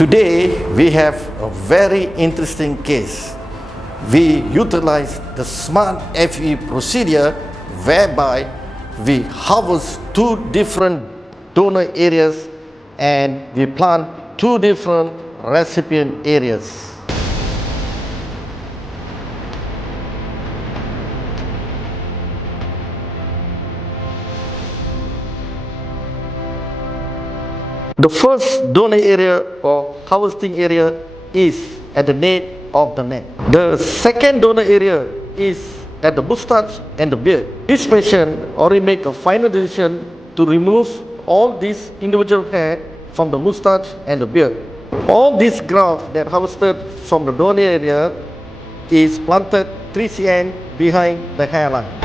Today we have a very interesting case. We utilize the smart FE procedure whereby we harvest two different donor areas and we plant two different recipient areas. The first donor area or harvesting area is at the nape of the neck. The second donor area is at the moustache and the beard. This patient already make a final decision to remove all these individual hair from the moustache and the beard. All these graft that harvested from the donor area is planted 3 cm behind the hairline.